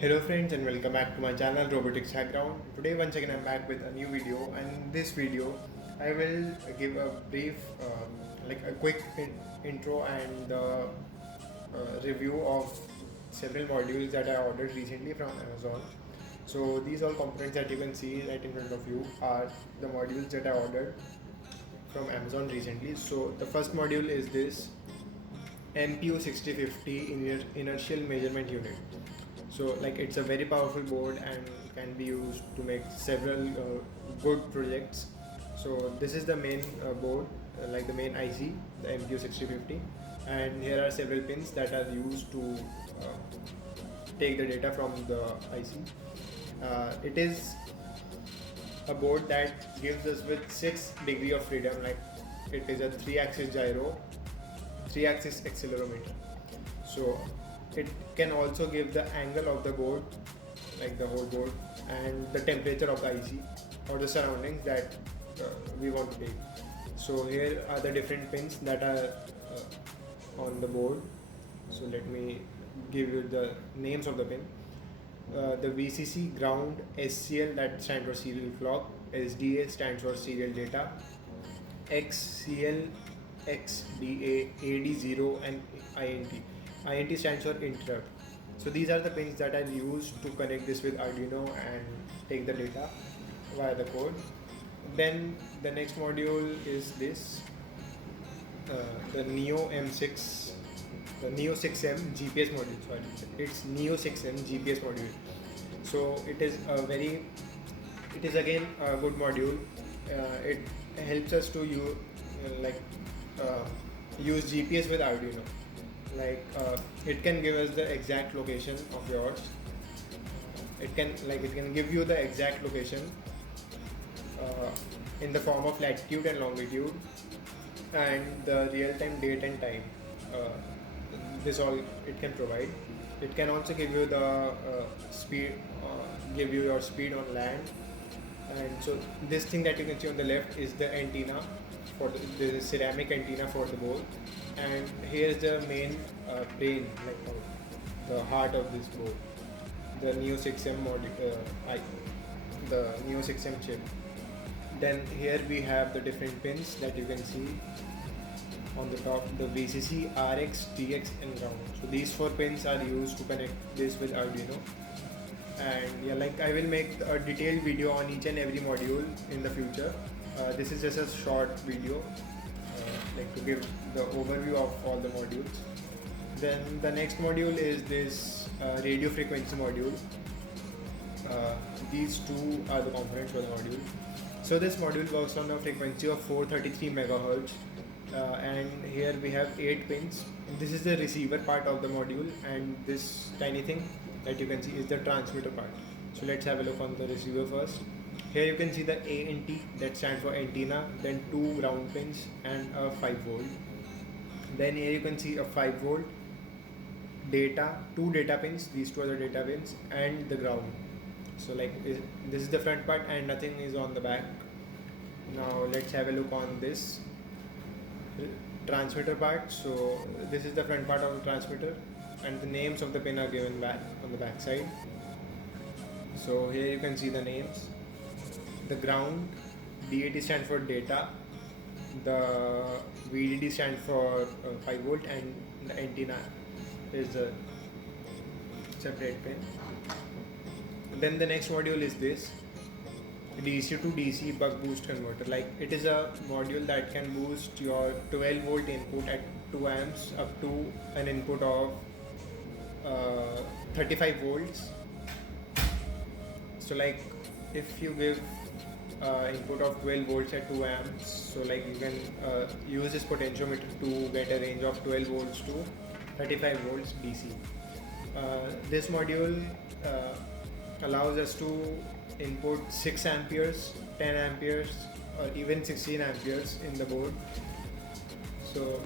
Hello friends and welcome back to my channel Robotics Background. Today once again I'm back with a new video, and in this video I will give a brief like a quick intro and review of several modules that I ordered recently from Amazon. So these all components that you can see right in front of you are the modules that I ordered from Amazon recently. So the first module is this MPU 6050 inertial measurement unit. So like it's a very powerful board and can be used to make several good projects. So this is the main board, like the main IC, the MPU 6050, and here are several pins that are used to take the data from the IC. It is a board that gives us with 6 degree of freedom, like it is a 3-axis gyro, 3-axis accelerometer. So it can also give the angle of the board, like the whole board, and the temperature of the IC or the surroundings that we want to take. So here are the different pins that are on the board. So let me give you the names of the pin. The VCC ground, SCL that stands for serial clock, SDA stands for serial data, XCL, XDA, AD0, and INT. INT stands for interrupt. So these are the pins that are used to connect this with Arduino and take the data via the code. Then the next module is this, the Neo M6, the Neo 6M GPS module. Sorry, it's Neo 6M GPS module. So it is again a good module. It helps us to use GPS with Arduino. It can give us the exact location of yours. It can give you the exact location uh, in the form of latitude and longitude and the real-time date and time. Uh, this all it can provide. It can also give you the speed, give you your speed on land. And so this thing that you can see on the left is the antenna for the ceramic antenna for the board, and here is the main brain, the heart of this board, the Neo 6M the Neo 6M chip. Then here we have the different pins that you can see on the top, the VCC, RX, TX, and ground. So these 4 pins are used to connect this with Arduino. And yeah, like I will make a detailed video on each and every module in the future. This is just a short video, like to give the overview of all the modules. Then the next module is this radio frequency module. These two are the components for the module. So this module works on a frequency of 433 megahertz, and here we have 8 pins. This is the receiver part of the module, and this tiny thing that you can see is the transmitter part. So let's have a look on the receiver first. Here you can see the ANT, that stands for antenna, then 2 ground pins and a 5 volt. Then here you can see a 5 volt data, 2 data pins, these 2 are the data pins, and the ground. So this is the front part and nothing is on the back. Now let's have a look on this transmitter part. So this is the front part of the transmitter, and the names of the pin are given back on the back side. So here you can see the names. The ground, DAT stands for data, the VDD stands for 5 volt, and the antenna is a separate pin. Then the next module is this DC to DC buck boost converter. Like it is a module that can boost your 12 volt input at 2 amps up to an input of 35 volts. So like if you give input of 12 volts at 2 amps, so like you can use this potentiometer to get a range of 12 volts to 35 volts DC. This module allows us to input 6 amperes, 10 amperes, or even 16 amperes in the board. So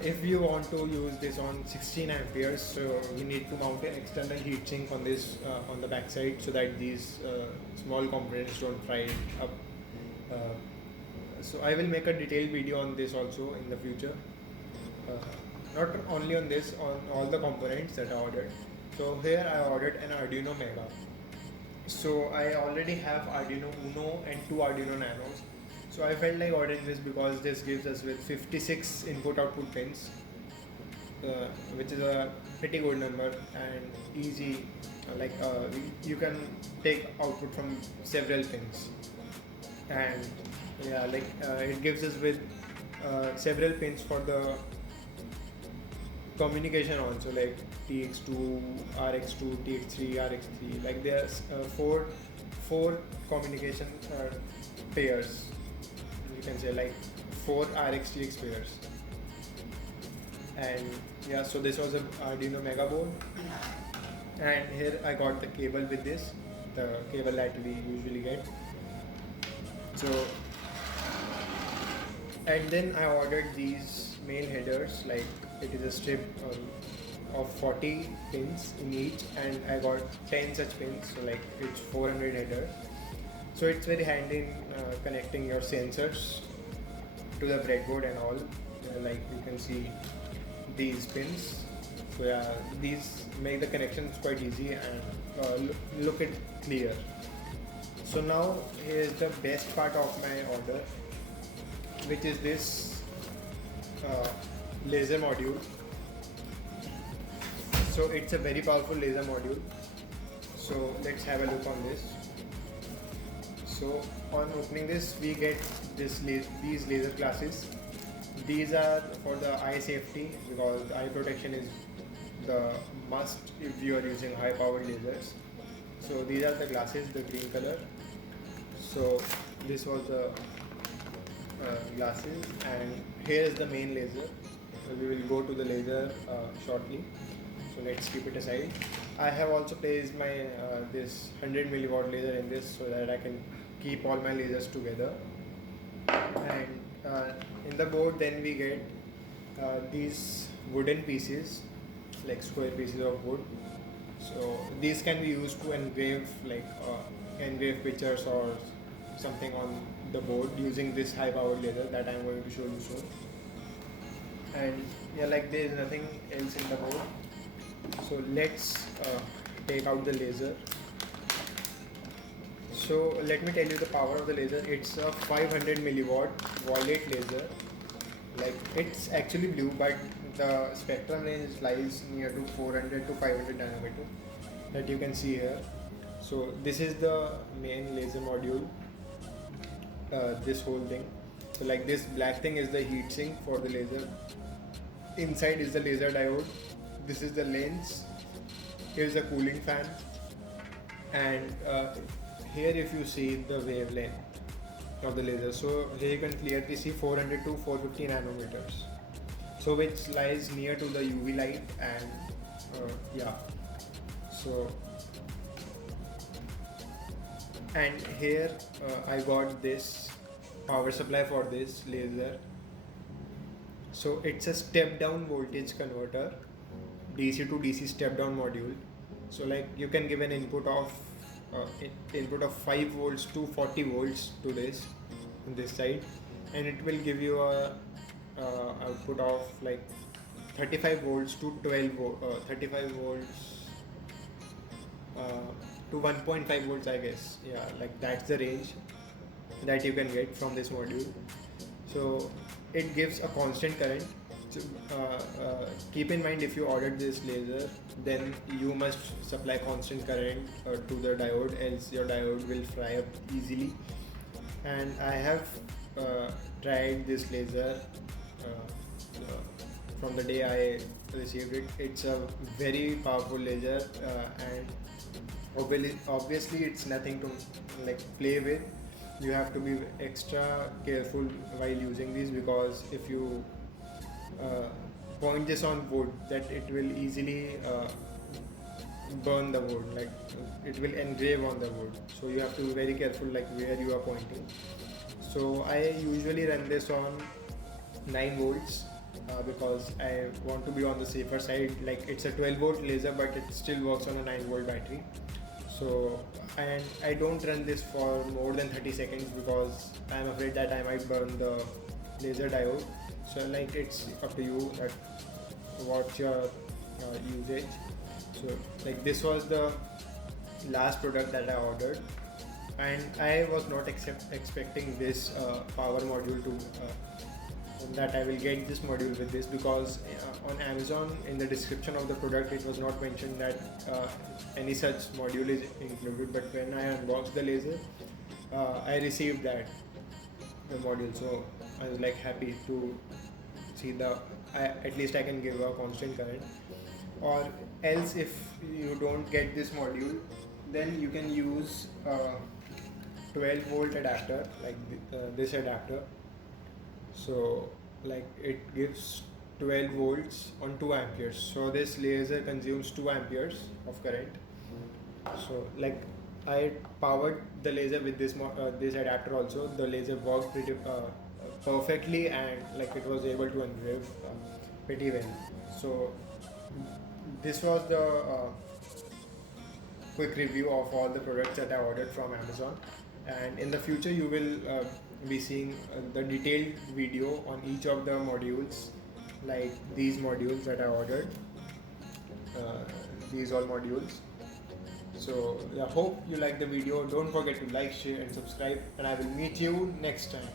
if you want to use this on 16 amperes, so we need to mount an external heatsink on this on the back side, so that these small components don't fry up. So I will make a detailed video on this also in the future. Not only on this, on all the components that I ordered. So here I ordered an Arduino Mega. So I already have Arduino Uno and two Arduino Nanos. So I felt like ordering this because this gives us with 56 input output pins, which is a pretty good number and easy. You can take output from several pins, and yeah, it gives us with several pins for the communication also, like TX2, RX2, TX3, RX3. Like there's four communication pairs. You can say like four RX pairs. And yeah, so this was a Arduino Mega board, and here I got the cable with this, the cable that we usually get. So, and then I ordered these main headers, like it is a strip of 40 pins in each, and I got 10 such pins, so like it's 400 headers. So it's very handy in connecting your sensors to the breadboard and all. Like you can see these pins. So yeah, these make the connections quite easy and look it clear. So now here's the best part of my order, which is this laser module. So it's a very powerful laser module. So let's have a look on this. So on opening this, we get these laser glasses. These are for the eye safety, because eye protection is the must if you are using high powered lasers. So these are the glasses, the green color. So this was the glasses, and here is the main laser. So we will go to the laser shortly. So let's keep it aside. I have also placed my this 100 milliwatt laser in this, so that I can keep all my lasers together. And in the board, then we get these wooden pieces, like square pieces of wood. So these can be used to engrave, engrave pictures or something on the board using this high powered laser that I'm going to show you soon. And yeah, like there is nothing else in the board. So let's take out the laser. So let me tell you the power of the laser. It's a 500 milliwatt violet laser. Like it's actually blue, but the spectrum range lies near to 400 to 500 nanometer that you can see here. So this is the main laser module. This whole thing. So like this black thing is the heat sink for the laser. Inside is the laser diode. This is the lens. Here's the cooling fan, and here if you see the wavelength of the laser, so here you can clearly see 400 to 450 nanometers, so which lies near to the UV light. And yeah, so and here I got this power supply for this laser. So it's a step down voltage converter, DC to DC step down module. So like you can give an input of 5 volts to 40 volts to this on this side, and it will give you a output of like 35 volts to 35 volts to 1.5 volts, I guess. Yeah, like that's the range that you can get from this module. So it gives a constant current. So, keep in mind, if you ordered this laser, then you must supply constant current to the diode, else your diode will fry up easily. And I have tried this laser from the day I received it. It's a very powerful laser, and obviously it's nothing to like play with. You have to be extra careful while using these, because if you point this on wood, that it will easily burn the wood, like it will engrave on the wood. So you have to be very careful like where you are pointing. So I usually run this on 9 volts because I want to be on the safer side. Like it's a 12 volt laser, but it still works on a 9 volt battery. So, and I don't run this for more than 30 seconds because I'm afraid that I might burn the laser diode. So like it's up to you that what's your usage. So like this was the last product that I ordered, and I was not expecting this power module to that I will get this module with this, because on Amazon in the description of the product it was not mentioned that any such module is included, but when I unboxed the laser I received that the module, so I was like happy to see at least I can give a constant current. Or else if you don't get this module, then you can use 12 volt adapter like this adapter. So like it gives 12 volts on 2 amperes, so this laser consumes 2 amperes of current. So like I powered the laser with this adapter also. The laser worked pretty perfectly, and like it was able to engrave pretty well. So this was the quick review of all the products that I ordered from Amazon. And in the future you will be seeing the detailed video on each of the modules, like these modules that I ordered, uh, these all modules. So yeah, hope you like the video. Don't forget to like, share and subscribe, and I will meet you next time.